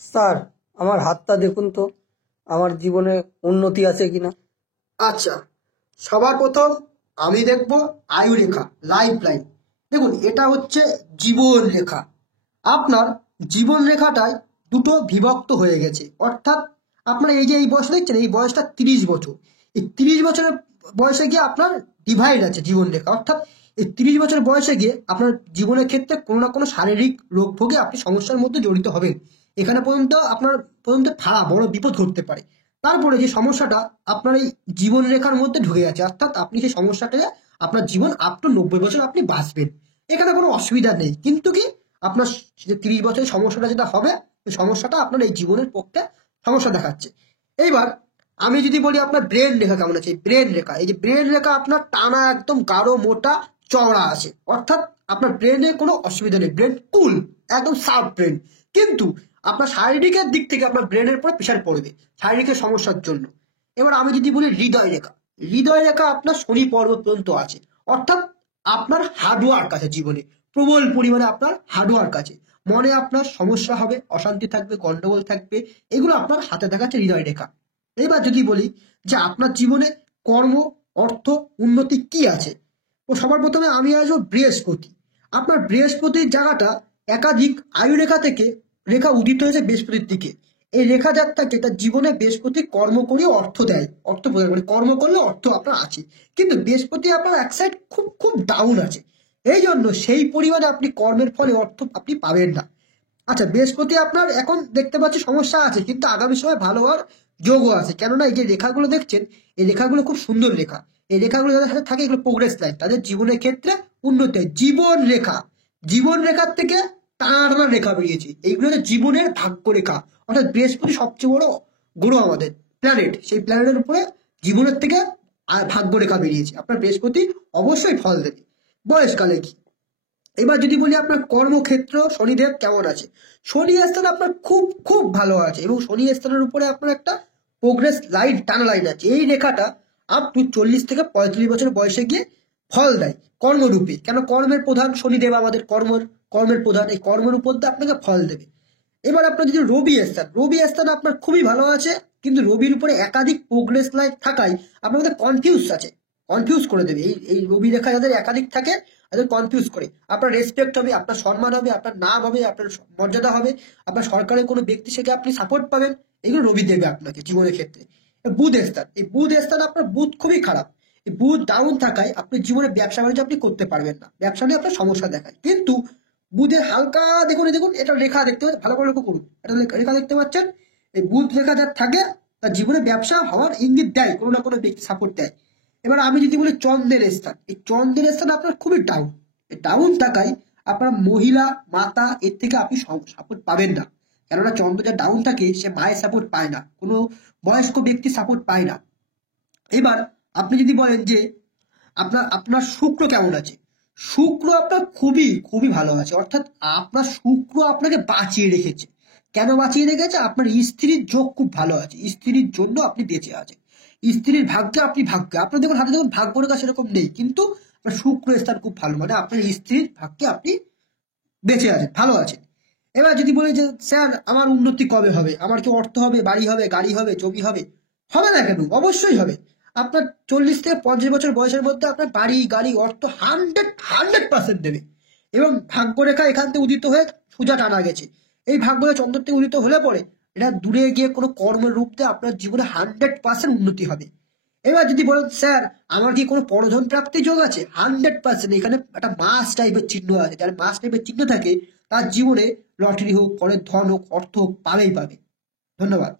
Sir, আমার হাতটা দেখুন তো, আমার জীবনে উন্নতি আছে কিনা। আচ্ছা, সবার প্রথম আমি দেখব আয়ু রেখা, লাইফ লাইন। দেখুন, এটা হচ্ছে জীবন রেখা। আপনার জীবন রেখাটায় দুটো বিভক্ত হয়ে গেছে, অর্থাৎ আপনার এই যে এই বয়স দেখছেন, এই বয়সটা 30 বছর। এই 30 বছরের বয়সে গিয়ে আপনার ডিভাইড আছে জীবন রেখা, অর্থাৎ এই 30 বছর বয়সে গিয়ে আপনার জীবনের ক্ষেত্রে কোনো না কোনো শারীরিক রোগ ভোগে আপনি সমস্যার মধ্যে জড়িত হবেন। এখানে পর্যন্ত আপনার পর্যন্ত খারাপ বড় বিপদ ঘটতে পারে। তারপরে যে সমস্যাটা আপনার এই জীবন রেখার মধ্যে ঢুকে গেছে, অর্থাৎ আপনি সেই সমস্যাটা আপনার জীবন আপ টু 90 বছর আপনি বাঁচবেন, এখানে কোনো অসুবিধা নেই। কিন্তু কি আপনার যে 30 বছরের সমস্যাটা যেটা হবে, সেই সমস্যাটা আপনার এই জীবনের পক্ষে সমস্যা দেখাচ্ছে। এইবার আমি যদি বলি আপনার ব্রেন রেখা কেমন আছে, ব্রেন রেখা, এই যে ব্রেন রেখা আপনার টানা একদম গাঢ় মোটা চওড়া আছে, অর্থাৎ আপনার ব্রেনে কোনো অসুবিধা নেই, ব্রেন কুল, একদম সাফ ব্রেন। কিন্তু আপনার শারীরিকের দিক থেকে আপনার ব্রেনের উপরে প্রেশার পড়বে শারীরিক সমস্যার জন্য। এবার আমি যদি বলি হৃদয় রেখা, হৃদয় রেখা আপনার শনি পর্বত পর্যন্ত আছে, অর্থাৎ আপনার হার্ডওয়ার্ক আছে জীবনে, প্রবল পরিমাণে আপনার হার্ডওয়ার্ক আছে। মনে আপনার সমস্যা হবে, অশান্তি থাকবে, গন্ডগোল থাকবে, এগুলো আপনার হাতে দেখাচ্ছে হৃদয় রেখা। এবার যদি বলি যে আপনার জীবনে কর্ম, অর্থ, উন্নতি কি আছে, ও সবার প্রথমে আমি আসবো বৃহস্পতি। আপনার বৃহস্পতির জায়গাটা একাধিক আয়ু রেখা থেকে রেখা উদিত হয়েছে বৃহস্পতির দিকে। এই রেখা যাত্রাকে তার জীবনে বৃহস্পতি কর্ম করে অর্থ দেয়, অর্থ প্রদান করে, কর্ম করলে অর্থ আপনার আছে। কিন্তু বৃহস্পতি আপনার এক সাইড খুব খুব ডাউন আছে, এই জন্য সেই পরিমাণে আপনি কর্মের ফলে অর্থ আপনি পাবেন না। আচ্ছা, বৃহস্পতি আপনার এখন দেখতে পাচ্ছি সমস্যা আছে, কিন্তু আগামী সময় ভালো হওয়ার যোগও আছে। কেননা এই যে রেখাগুলো দেখছেন, এই রেখাগুলো খুব সুন্দর রেখা। এই রেখাগুলো যাদের সাথে থাকে এগুলো প্রোগ্রেস লাইন, তাদের জীবনের ক্ষেত্রে উন্নতি হয়। জীবন রেখা, জীবন রেখার থেকে টানা রেখা বেরিয়েছে, এইগুলো হচ্ছে জীবনের ভাগ্য রেখা। অর্থাৎ বৃহস্পতি সবচেয়ে বড় গ্রহ, আমাদের প্ল্যানেট, সেই প্ল্যানেটের উপরে জীবনের থেকে ভাগ্য রেখা বেরিয়েছে। আপনার বৃহস্পতি অবশ্যই ফল দেবে। বয়সকালে কি, এবার যদি বলি আপনার কর্মক্ষেত্র শনিদেব কেমন আছে, শনি স্থান আপনার খুব খুব ভালো আছে, এবং শনি স্থানের উপরে আপনার একটা প্রোগ্রেস লাইন, টানা লাইন আছে। এই রেখাটা আপ টু 40 থেকে 45 বছর বয়সে গিয়ে ফল দেয় কর্মরূপে। কেন, কর্মের প্রধান শনিদেব, আমাদের কর্মের প্রধান, এই কর্মের উপর দিয়ে আপনাকে ফল দেবে। এবার আপনার যদি রবি স্থান, রবি স্থান আপনার খুবই ভালো আছে, কিন্তু রবির উপরে একাধিক প্রোগ্রেস লাইন থাকায় আপনার মধ্যে কনফিউজ আছে, কনফিউজ করে দেবে। এই রবি রেখা যাদের একাধিক থাকে তাদের কনফিউজ করে। আপনার রেসপেক্ট হবে, আপনার সম্মান হবে, আপনার নাম হবে, আপনার মর্যাদা হবে, আপনার সরকারের কোনো ব্যক্তি থেকে আপনি সাপোর্ট পাবেন, এগুলো রবি দেবে আপনাকে জীবনের ক্ষেত্রে। বুধ স্থান, এই বুধ স্থান আপনার বুধ খুবই খারাপ। এই বুধ ডাউন থাকায় আপনি জীবনে ব্যবসা বাণিজ্য আপনি করতে পারবেন না, ব্যবসা নিয়ে আপনার সমস্যা দেখায়। কিন্তু বুধের হালকা দেখুন, দেখুন এটা রেখা দেখতে পাচ্ছেন, ভালো করে লক্ষ্য করুন, এটা রেখা দেখতে পাচ্ছেন, এই বুধ রেখা যার থাকে তার জীবনে ব্যবসা হওয়ার ইঙ্গিত দেয়, কোনো না কোনো ব্যক্তি সাপোর্ট দেয়। এবার আমি যদি বলি চন্দ্রের স্থান, এই চন্দ্রের স্থান আপনার খুবই ডাউন, ডাউন থাকায় আপনার মহিলা মাতা এর থেকে আপনি সাপোর্ট পাবেন না। কেননা চন্দ্র যা ডাউন থাকে সে মায়ের সাপোর্ট পায় না, কোনো বয়স্ক ব্যক্তি সাপোর্ট পায় না। এবার আপনি যদি বলেন যে আপনার আপনার শুক্র কেমন আছে, শুক্র আপনার খুবই খুবই ভালো আছে, অর্থাৎ আপনার শুক্র আপনাকে বাঁচিয়ে রেখেছে। কেন বাঁচিয়ে রেখেছে, আপনার স্ত্রীর যোগ খুব ভালো আছে, স্ত্রীর জন্য আপনি বেঁচে আছেন, স্ত্রীর ভাগ্যে আপনি ভাগ্যে, আপনার দেখুন হাতে দেখুন ভাগ্য রেখা সেরকম নেই, কিন্তু আপনার শুক্র স্থান খুব ভালো, মানে আপনার স্ত্রীর ভাগ্যে আপনি বেঁচে আছেন, ভালো আছেন। এবার যদি বলি যে স্যার আমার উন্নতি কবে হবে, আমার কি অর্থ হবে, বাড়ি হবে, গাড়ি হবে, জমি হবে, হবে না কেন, অবশ্যই হবে। আপনার 40 থেকে 50 বছর বয়সের মধ্যে আপনার বাড়ি গাড়ি অর্থ 100% দেবে। এবং ভাগ্যরেখা এখান থেকে উদিত হয়ে সোজা টানা গেছে, এই ভাগ্য চন্দ্র থেকে উদিত হলে পরে এটা দূরে গিয়ে কোনো কর্মের রূপ দিয়ে আপনার জীবনে 100% উন্নতি হবে। এবার যদি বলেন স্যার আমার কি কোনো পরধন প্রাপ্তি যোগ আছে, 100%। এখানে একটা মাস টাইপের চিহ্ন আছে, যার মাস টাইপের চিহ্ন থাকে তার জীবনে লটারি হোক, পরের ধন হোক, অর্থ হোক, পাবেই পাবে। ধন্যবাদ।